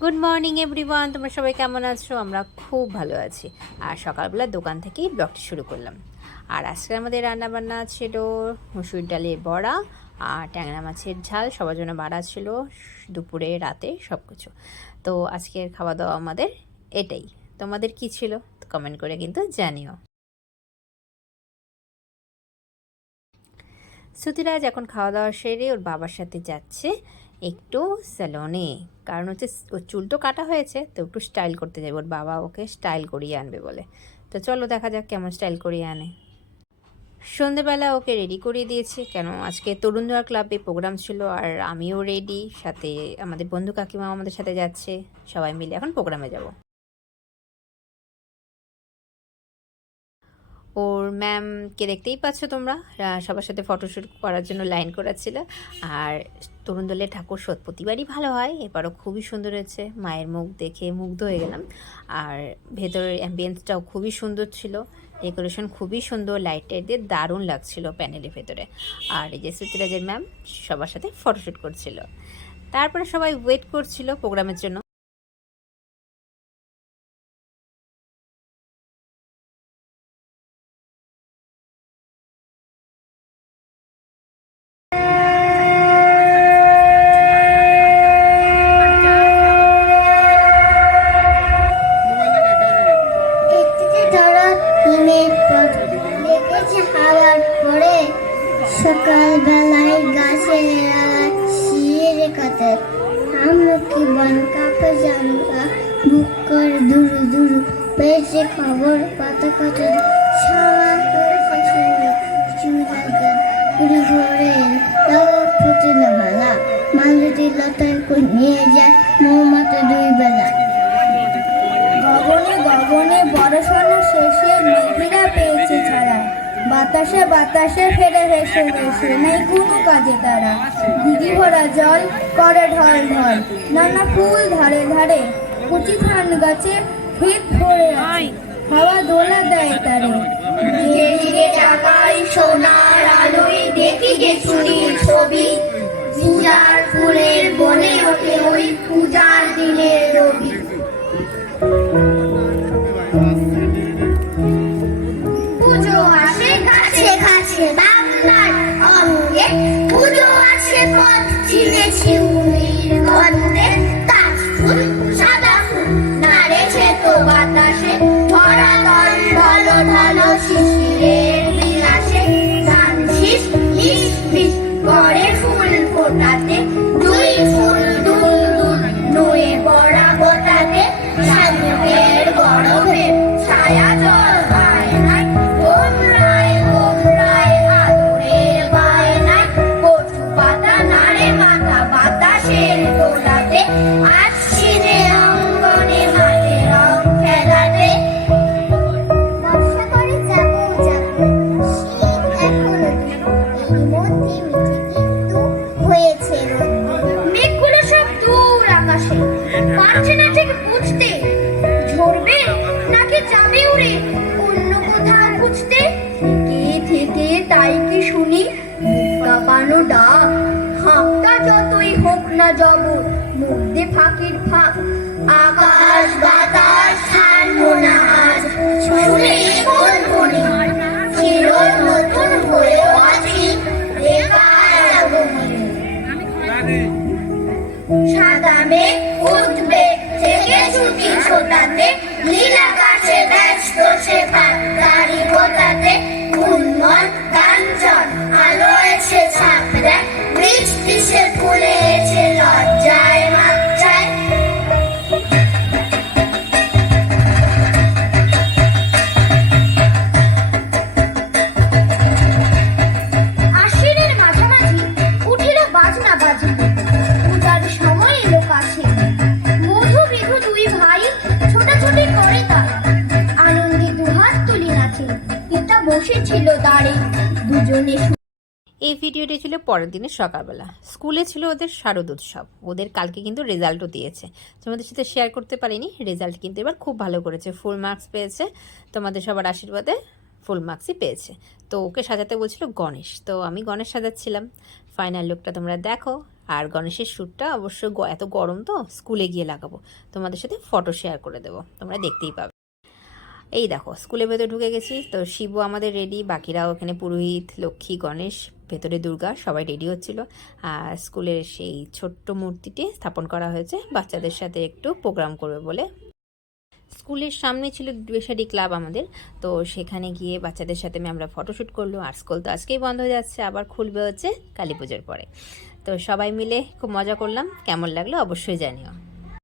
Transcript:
Good morning everyone তোমরা সবাই কেমন আছো? আমরা খুব ভালো আছি। আর সকালবেলা দোকান থেকেই ব্লগটা শুরু করলাম। আর আজকে আমাদের রান্নাবান্না ছিল মুসুর ডালের বড়া আর ট্যাংরা মাছের ঝাল, সবার জন্য বাড়া ছিল, দুপুরে, রাতে সব কিছু তো আজকের খাওয়া দাওয়া আমাদের এটাই। তোমাদের কি ছিল? কমেন্ট করে কিন্তু জানিও। শ্রুতিরাজ এখন খাওয়া দাওয়া সেরে ওর বাবার সাথে যাচ্ছে। একটু স্যালনে কারণ হচ্ছে ওর চুল তো কাটা হয়েছে, তো একটু স্টাইল করতে যাবে। ওর বাবা ওকে স্টাইল করিয়ে আনবে বলে। তো চলো দেখা যাক কেমন স্টাইল করিয়ে আনে। সন্ধেবেলা ওকে রেডি করিয়ে দিয়েছে। কেন, আজকে তরুণ ধরা ক্লাবে প্রোগ্রাম ছিল আর আমিও রেডি সাথে আমাদের বন্ধু কাকিমা আমাদের সাথে যাচ্ছে। সবাই মিলে এখন প্রোগ্রামে যাব। ওর ম্যামকে দেখতেই পাচ্ছ তোমরা? সবার সাথে ফটোশ্যুট করার জন্য লাইন করাচ্ছিল আর তরুণ দলের ঠাকুর সৎ প্রতিবারই ভালো হয়, এবারও খুবই সুন্দর হয়েছে। মায়ের মুখ দেখে মুগ্ধ হয়ে গেলাম। আর ভেতরের অ্যাম্বিয়েন্সটাও খুবই সুন্দর ছিল। ডেকোরেশন খুবই সুন্দর লাইট টাইট দিয়ে দারুণ লাগছিল প্যানেলের ভেতরে। আর এই যে সুচিরাজের ম্যাম সবার সাথে ফটোশ্যুট করছিল। তারপরে সবাই ওয়েট করছিল প্রোগ্রামের জন্য। সকালবেলায় গাছের শির কাতে আমুকি বন কাপে জানকা বুক করে দুরু দুরু। পেয়েছে খবর পাতা কত সারা চুড়াকে ঘুরে ফুটিল বেলা মালুটি লতায় নিয়ে যায় মৌমাতা দুই বেলা। গগনে গগনে বাতাসে বাতাসে ফেরে হেসে হেসে নেই কোনো কাজে তারা দিদি ভরা জল করে ঢল ঢল, নানা ফুল ধারে ধারে, কুচি ধান গাছে ক্ষেত ভরে হাওয়া দোলা দেয় তারে। ধীরে ধীরে সোনার আলোয়, দেখি যে চুরির ছবি। পূজার ফুলের বনে ওঠে ওই পূজার দিনের রবি। শিশিরের বিলাসে ধান শীষ করে ফুল ফোটাতে। ডাক হাঁকটা যতই হোক না জব মধ্যে ফাঁকির ফাঁক। আকাশ, বাতাস ছাড়বো না আজ ছুড়ে বলব না নতুন হয়েও আছি। সাদা মেঘ উঠবে থেকে ছুটি ছোটাতে নীল আকাশে ব্যস্ত সে গাড়ি গোটাতে এই ভিডিওটি ছিল পরের দিনের সকালবেলা। স্কুলে ছিল ওদের শারদ উৎসব। ওদের কালকে কিন্তু রেজাল্টও দিয়েছে। তোমাদের সাথে শেয়ার করতে পারিনি। রেজাল্ট কিন্তু এবার খুব ভালো করেছে। ফুল মার্কস পেয়েছে। তোমাদের সবার আশীর্বাদে ফুল মার্কসই পেয়েছে। তো ওকে সাজাতে বলছিল গণেশ। তো আমি গণেশ সাজাচ্ছিলাম। ফাইনাল লুকটা তোমরা দেখো। আর গণেশের শ্যুটটা অবশ্য এত গরম তো স্কুলে গিয়ে লাগাবো। তোমাদের সাথে ফটো শেয়ার করে দেবো। তোমরা দেখতেই পাবে। এই দেখো, স্কুলের ভেতরে ঢুকে গেছি। তো শিবু আমাদের রেডি বাকিরাও ওখানে পুরোহিত, লক্ষ্মী, গণেশ। ভেতরে দুর্গা, সবাই রেডি হচ্ছিল। আর স্কুলের সেই ছোট্ট মূর্তিটি স্থাপন করা হয়েছে। বাচ্চাদের সাথে একটু প্রোগ্রাম করবে বলে। স্কুলের সামনে ছিল ডুয়েশারি ক্লাব আমাদের। তো সেখানে গিয়ে বাচ্চাদের সাথে আমরা ফটোশ্যুট করল। আর স্কুল তো আজকেই বন্ধ হয়ে যাচ্ছে, আবার খুলবে হচ্ছে কালী পুজোর পরে। তো সবাই মিলে খুব মজা করলাম। কেমন লাগল অবশ্যই জানিও।